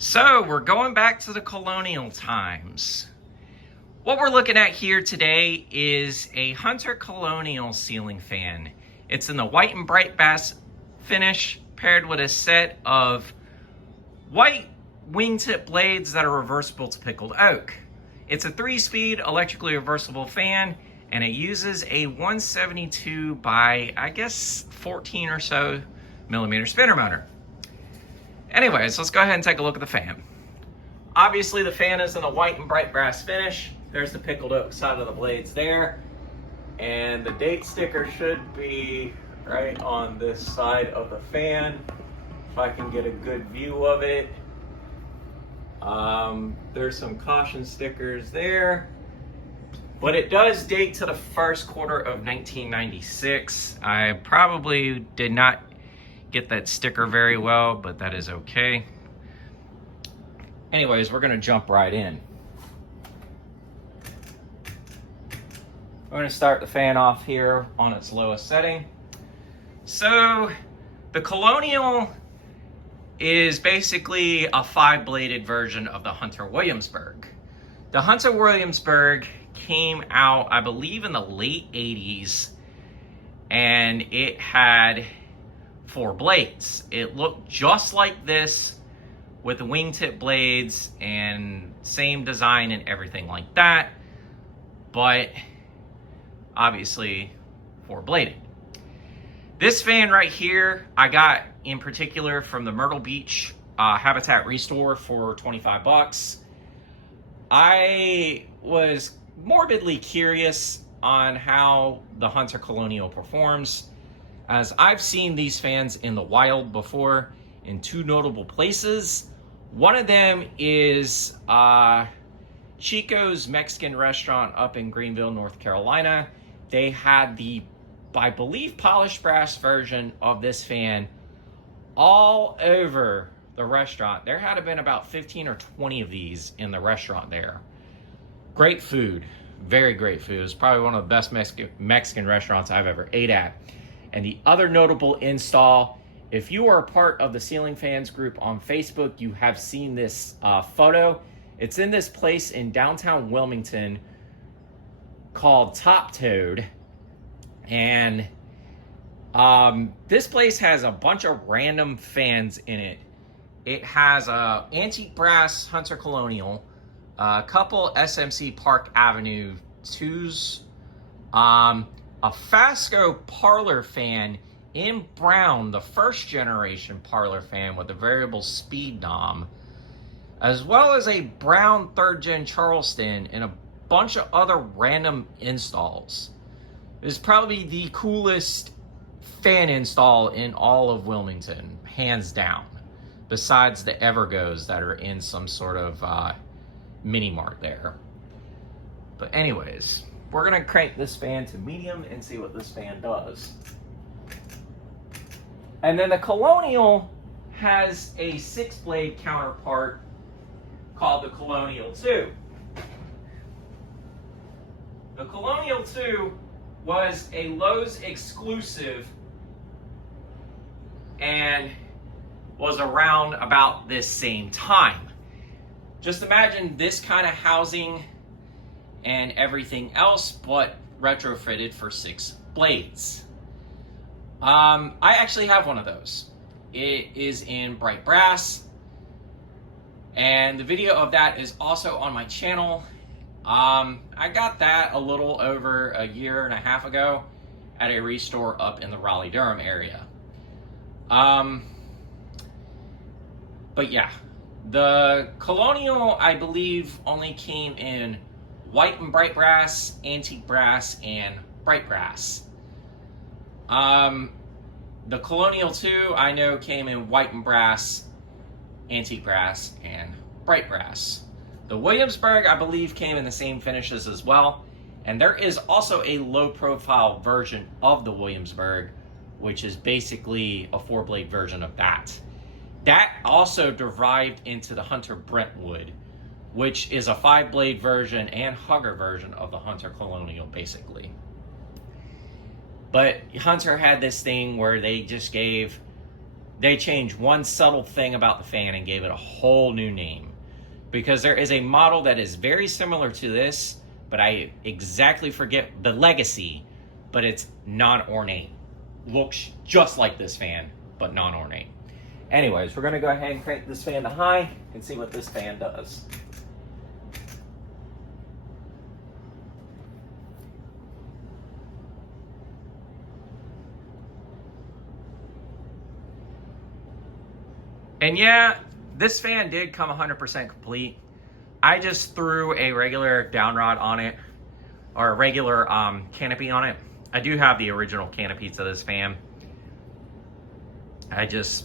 So we're going back to the colonial times. What we're looking at here today is a Hunter Colonial ceiling fan. It's in the white and bright brass finish paired with a set of white wingtip blades that are reversible to pickled oak. It's a 3-speed electrically reversible fan, and it uses a 172 by, I guess, 14 or so millimeter spinner motor. Anyways, let's go ahead and take a look at the fan. Obviously, the fan is in a white and bright brass finish. There's the pickled oak side of the blades there. And the date sticker should be right on this side of the fan, if I can get a good view of it. There's some caution stickers there. But it does date to the first quarter of 1996. I probably did not get that sticker very well, but that is okay. Anyways, we're gonna jump right in. We're gonna start the fan off here on its lowest setting. So the Colonial is basically a 5-bladed version of the Hunter Williamsburg. The Hunter Williamsburg came out, I believe, in the late 80s, and it had 4 blades. It looked just like this with the wingtip blades and same design and everything like that, but obviously 4-bladed. This fan right here, I got in particular from the Myrtle Beach Habitat Restore for 25 bucks. I was morbidly curious on how the Hunter Colonial performs, as I've seen these fans in the wild before in 2 notable places. One of them is Chico's Mexican restaurant up in Greenville, North Carolina. They had the, I believe, polished brass version of this fan all over the restaurant. There had been about 15 or 20 of these in the restaurant there. Great food, very great food. It was probably one of the best Mexican restaurants I've ever ate at. And the other notable install, if you are a part of the Ceiling Fans group on Facebook, you have seen this photo. It's in this place in downtown Wilmington called Top Toad. And this place has a bunch of random fans in it. It has a antique brass Hunter Colonial, a couple SMC Park Avenue 2s, a Fasco parlor fan in brown, the first generation parlor fan with a variable speed knob, as well as a brown 3rd gen Charleston and a bunch of other random installs. It's probably the coolest fan install in all of Wilmington, hands down, besides the Evergoes that are in some sort of mini mart there. But anyways, we're gonna crank this fan to medium and see what this fan does. And then the Colonial has a 6-blade counterpart called the Colonial 2. The Colonial 2 was a Lowe's exclusive and was around about this same time. Just imagine this kind of housing and everything else, but retrofitted for 6 blades. I actually have one of those. It is in bright brass, and the video of that is also on my channel. I got that a little over a year and a half ago at a restore up in the Raleigh-Durham area. But yeah, the Colonial, I believe, only came in white and bright brass, antique brass, and bright brass. The Colonial 2, I know, came in white and brass, antique brass, and bright brass. The Williamsburg, I believe, came in the same finishes as well. And there is also a low-profile version of the Williamsburg, which is basically a 4-blade version of that. That also derived into the Hunter Brentwood, which is a 5-blade version and hugger version of the Hunter Colonial, basically. But Hunter had this thing where they just gave they changed one subtle thing about the fan and gave it a whole new name. Because there is a model that is very similar to this, but I exactly forget the legacy, but it's non-ornate. Looks just like this fan, but non-ornate. Anyways, we're gonna go ahead and crank this fan to high and see what this fan does. And yeah, this fan did come 100% complete. I just threw a regular down rod on it, or a regular canopy on it. I do have the original canopy to this fan.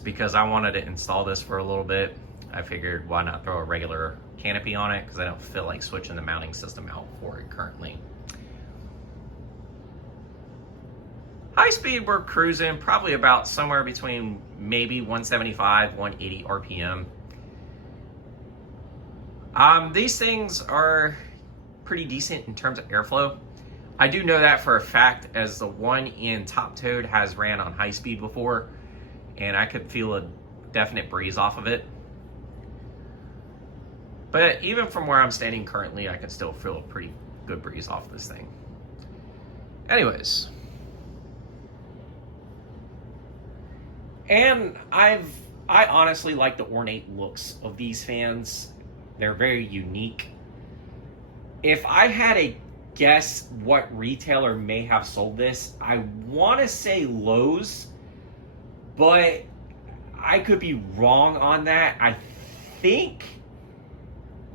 Because I wanted to install this for a little bit, I figured why not throw a regular canopy on it, because I don't feel like switching the mounting system out for it currently. High speed, we're cruising probably about somewhere between maybe 175, 180 RPM. These things are pretty decent in terms of airflow. I do know that for a fact, as the one in Top Toad has ran on high speed before, and I could feel a definite breeze off of it. But even from where I'm standing currently, I can still feel a pretty good breeze off this thing. Anyways. And I honestly like the ornate looks of these fans. They're very unique. If I had a guess what retailer may have sold this, I want to say Lowe's, but I could be wrong on that. I think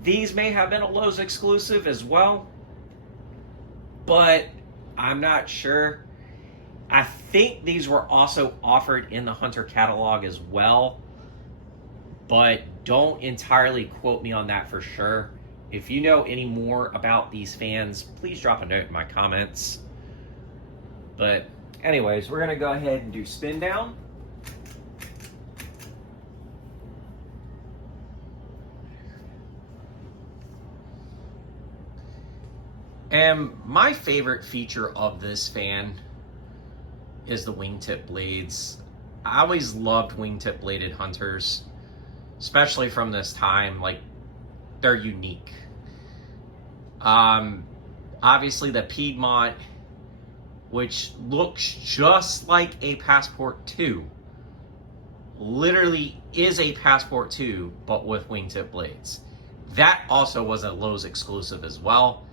these may have been a Lowe's exclusive as well, but I'm not sure. I think these were also offered in the Hunter catalog as well, but don't entirely quote me on that for sure. If you know any more about these fans, please drop a note in my comments. But anyways, we're gonna go ahead and do spin down. And my favorite feature of this fan is the wingtip blades. I always loved wingtip bladed Hunters, especially from this time. Like, they're unique. Obviously the Piedmont, which looks just like a Passport 2, literally is a Passport 2, but with wingtip blades. That also was a Lowe's exclusive as well.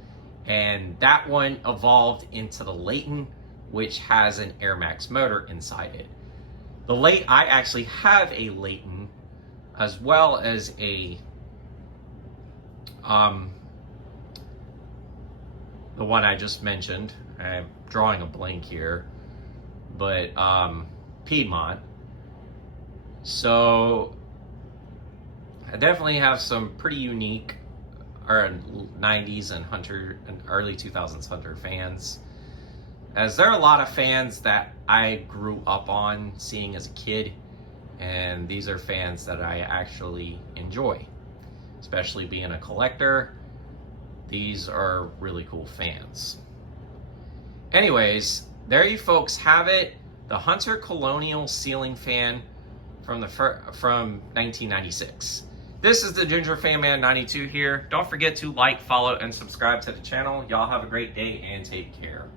And that one evolved into the Layton, which has an Air Max motor inside it. I actually have a Layton, as well as a the one I just mentioned. I'm drawing a blank here, but Piedmont. So I definitely have some pretty unique 90s and Hunter and early 2000s Hunter fans, as there are a lot of fans that I grew up on seeing as a kid, and these are fans that I actually enjoy, especially being a collector. These are really cool fans. Anyways, there you folks have it, the Hunter Colonial ceiling fan from 1996. This is the Ginger Fan Man 92 here. Don't forget to like, follow, and subscribe to the channel. Y'all have a great day and take care.